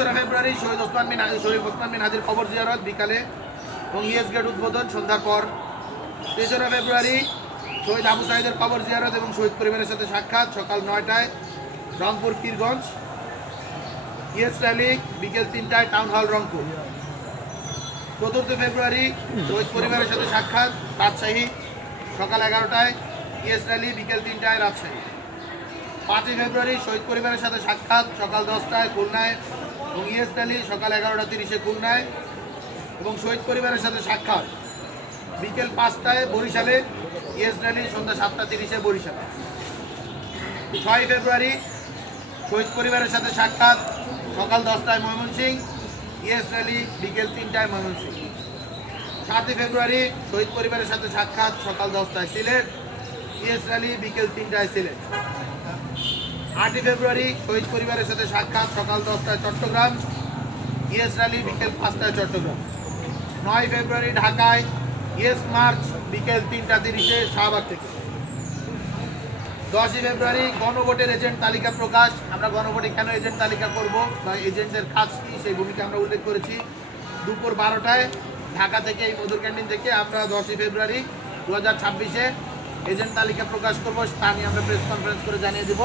২রা ফেব্রুয়ারি শহীদ ওসমান বিন শরীফ ওসমান বিন হাদির কবর জিয়ারত বিকালে এবং ইএস গেট উদ্বোধন সন্ধ্যার পর। ৩রা ফেব্রুয়ারি শহীদ আবু সাইদের কবর জিয়ারত এবং শহীদ পরিবারের সাথে সাক্ষাৎ সকাল ৯টায় রংপুর পীরগঞ্জ। ইএস র্যালি বিকেল ৩টায় টাউন হল রংপুর। ৪র্থ ফেব্রুয়ারি শহীদ পরিবারের সাথে সাক্ষাৎ রাজশাহী সকাল ১১টায়। ইএস র্যালি বিকেল ৩টায় রাজশাহী। ৫ই ফেব্রুয়ারি শহীদ পরিবারের সাথে সাক্ষাৎ সকাল ১০টায় খুলনায় এবং ইএস র্যালি সকাল ১১টা ৩০-এ খুলনায় এবং শহীদ পরিবারের সাথে সাক্ষাৎ বিকেল ৫টায় বরিশালে। ইএস র্যালি সন্ধ্যা ৭টা ৩০-এ বরিশালে। ৬ই ফেব্রুয়ারি শহীদ পরিবারের সাথে সাক্ষাৎ সকাল ১০টায় ময়মনসিংহ। ইএস র্যালি বিকেল ৩টায় ময়মনসিংহ। ৭ই ফেব্রুয়ারি শহীদ পরিবারের সাথে সাক্ষাৎ সকাল ১০টায় সিলেট। ইএস র্যালি বিকেল ৩টায় সিলেট। ৮ই ফেব্রুয়ারি শহীদ পরিবারের সাথে সাক্ষাৎ সকাল ১০টায় চট্টগ্রাম। ইএস র্যালি বিকেল ৫টায় চট্টগ্রাম। ৯ই ফেব্রুয়ারি ঢাকায় ইএস মার্চ বিকেল ৩টা ৩০-এ শাহবাগ থেকে। ১০ই ফেব্রুয়ারি গণভোটের এজেন্ট তালিকা প্রকাশ। আমরা গণভোটে কেন এজেন্ট তালিকা করব বা এজেন্টের কাজ কী সেই ভূমিকা আমরা উল্লেখ করেছি। দুপুর ১২টায় ঢাকা থেকে এই মধুর ক্যান্টিন থেকে আমরা ১০ই ফেব্রুয়ারি ২০২৬-এ এজেন্ট তালিকা প্রকাশ করব। তা নিয়ে আমরা প্রেস কনফারেন্স করে জানিয়ে দেব।